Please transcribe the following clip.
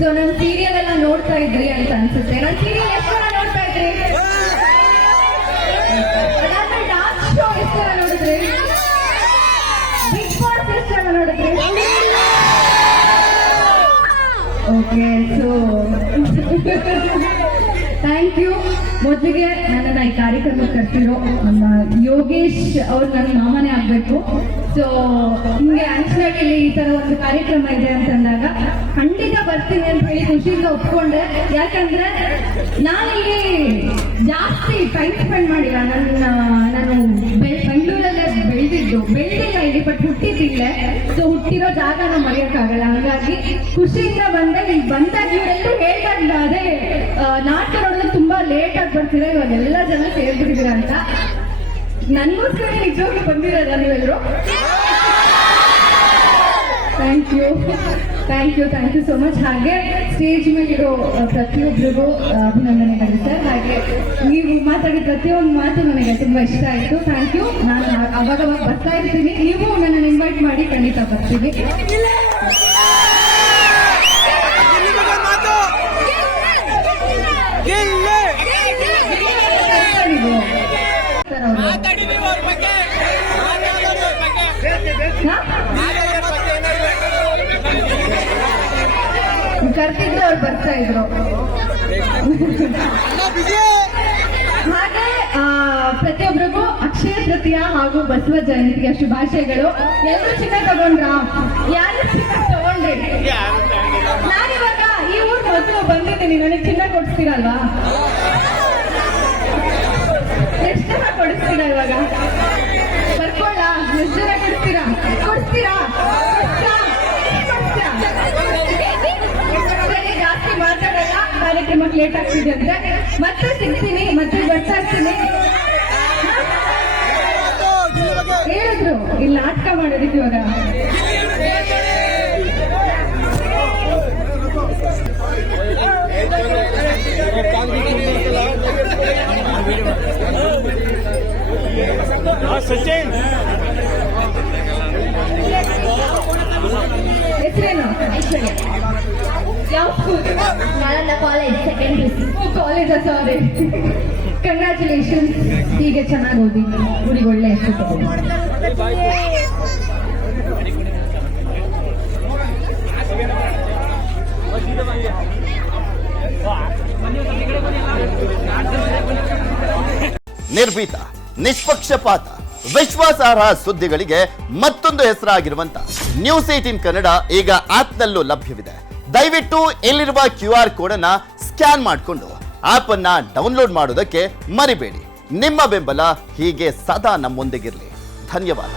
So ನನ್ನ serial ಎಲ್ಲ ನೋಡ್ತಾ ಇದ್ರಿ ಅಂತ ಅನ್ಸುತ್ತೆ. ನನ್ನ ಸೀರಿಯಲ್ ಎಷ್ಟು ಜನ ನೋಡ್ತಾ ಇದ್ರಿ? ಅದಾದ್ಮೇಲೆ ಡಾನ್ಸ್ ಶೋ ಎಷ್ಟು ಜನ ನೋಡಿದ್ರಿ? ಬಿಗ್ ಬಾಸ್ ಎಷ್ಟು ಜನ ನೋಡಿದ್ರಿ? Okay, so thank you. ಮೊದಲಿಗೆ ನನ್ನನ್ನ ಈ ಕಾರ್ಯಕ್ರಮಕ್ಕೆ ಕರ್ತಿರೋ ನಮ್ಮ ಯೋಗೇಶ್ ಅವ್ರು ನನ್ನ ಮಾಮನೇ ಆಗ್ಬೇಕು. ಸೊ ಹಿಂಗೆ ಅಂಚನಾಗಿಲ್ಲಿ ಈ ತರ ಒಂದು ಕಾರ್ಯಕ್ರಮ ಇದೆ ಅಂತಂದಾಗ ಖಂಡಿತ ಬರ್ತೀನಿ ಅಂತ ಹೇಳಿ ಖುಷಿಯಿಂದ ಒಪ್ಕೊಂಡೆ. ಯಾಕಂದ್ರೆ ನಾನಿಲ್ಲಿ ಜಾಸ್ತಿ ಟೈಮ್ ಸ್ಪೆಂಡ್ ಮಾಡಿಲ್ಲ. ನಾನು ಬೆಂಗಳೂರಲ್ಲೇ ಬೆಳೆದಿಲ್ಲ ಇಲ್ಲಿ, ಬಟ್ ಹುಟ್ಟಿದ್ದಿಲ್ಲೇ. ಸೊ ಹುಟ್ಟಿರೋ ಜಾಗನ ಮರೆಯೋಕ್ಕಾಗಲ್ಲ. ಹಾಗಾಗಿ ಖುಷಿಯಿಂದ ಬಂದೆ. ಇಲ್ಲಿ ಬಂದಾಗ ಇವರೆಲ್ಲರೂ ಹೇಳ್ದಾಗ ಅದೇ ನಾಟಕ ನೋಡಿದ್ರೆ ತುಂಬಾ ಲೇಟ್ ಆಗಿ ಬರ್ತೀರಾ, ಇವಾಗ ಎಲ್ಲ ಜನ ಸೇರ್ಬಿಟ್ಟಿದ್ದೀರ ಅಂತ. ನನ್ಗೋಸ್ಕರ ನಿಜವಾಗ್ಲೂ ಬಂದಿರೋದ ನೀವೆಲ್ಲರೂ? Thank you so much. ಹಾಗೆ ಸ್ಟೇಜ್ ಮೇಲಿರೋ ಪ್ರತಿಯೊಬ್ಬರಿಗೂ ಅಭಿನಂದನೆಗಳು ಸರ್. ಹಾಗೆ ನೀವು ಮಾತಾಡಿದ ಪ್ರತಿಯೊಂದು ಮಾತು ನನಗೆ ತುಂಬಾ ಇಷ್ಟ ಆಯಿತು. Thank you. ನಾನು ಅವಾಗ ಬರ್ತಾ ಇರ್ತೀನಿ, ನೀವು ನನ್ನನ್ನು ಇನ್ವೈಟ್ ಮಾಡಿ ಖಂಡಿತ ಬರ್ತೀನಿ. ಕರ್ತಿದ್ರು, ಅವ್ರು ಬರ್ತಾ ಇದ್ರು. ಹಾಗೆ ಪ್ರತಿಯೊಬ್ಬರಿಗೂ ಅಕ್ಷಯ ತೃತೀಯ ಹಾಗೂ ಬಸವ ಜಯಂತಿಯ ಶುಭಾಶಯಗಳು. ಎಲ್ಲರೂ ಚಿನ್ನ ತಗೊಂಡ್ರ? ಯಾರು ಚಿನ್ನ ತಗೊಂಡ್ರಿ? ನಾನಿವಾಗ ಈ ಊರ್ ಮೊದಲು ಬಂದಿದ್ದೀನಿ, ನನಗೆ ಚಿನ್ನ ಕೊಡಿಸ್ತೀರಲ್ವಾ? ಎಷ್ಟು ಜನ ಕೊಡಿಸ್ತೀರಾ ಇವಾಗ? ಬರ್ಕೊಳ್ಳ? ಎಷ್ಟು ಜನ ಕೊಡಿಸ್ತೀರಾ? ಜಾಸ್ತಿ ಮಾತಾಡಲ್ಲ, ಕಾರ್ಯಕ್ರಮಕ್ಕೆ ಲೇಟ್ ಆಗ್ತಿದೆ ಅಂದ್ರೆ ಮತ್ತೆ ಸಿಗ್ತೀನಿ, ಮತ್ತೆ ಬರ್ತಾ ಇರ್ತೀನಿ. ಹೇಳಿದ್ರು ಇಲ್ಲಿ ನಾಟಕ ಮಾಡೋದಕ್ಕೆ ಇವಾಗ. ಸಚಿನ್ ಹೆಸರೇನು? ಯಾವ school? Nalanda college, second PUC. ಕಾಲೇಜಾ? ಸಾರಿ. ಕಂಗ್ರ್ಯಾಚುಲೇಷನ್ಸ್. ಹೀಗೆ ಚೆನ್ನಾಗಿ ಓದಿ, ಊರಿಗೆ ಒಳ್ಳೆ ಹೆಸರು ತಗೊಂಡು. ನಿರ್ಭೀತ, ನಿಷ್ಪಕ್ಷಪಾತ, ವಿಶ್ವಾಸಾರ್ಹ ಸುದ್ದಿಗಳಿಗೆ ಮತ್ತೊಂದು ಹೆಸರಾಗಿರುವಂತ ನ್ಯೂಸ್18 ಕನ್ನಡ ಈಗ ಆಪ್ನಲ್ಲೂ ಲಭ್ಯವಿದೆ. ದಯವಿಟ್ಟು ಇಲ್ಲಿರುವ QR ಕೋಡ್ ಅನ್ನ ಸ್ಕ್ಯಾನ್ ಮಾಡಿಕೊಂಡು ಆಪ್ ಅನ್ನ ಡೌನ್ಲೋಡ್ ಮಾಡೋದಕ್ಕೆ ಮರಿಬೇಡಿ. ನಿಮ್ಮ ಬೆಂಬಲ ಹೀಗೆ ಸದಾ ನಮ್ಮೊಂದಿಗಿರಲಿ. ಧನ್ಯವಾದ.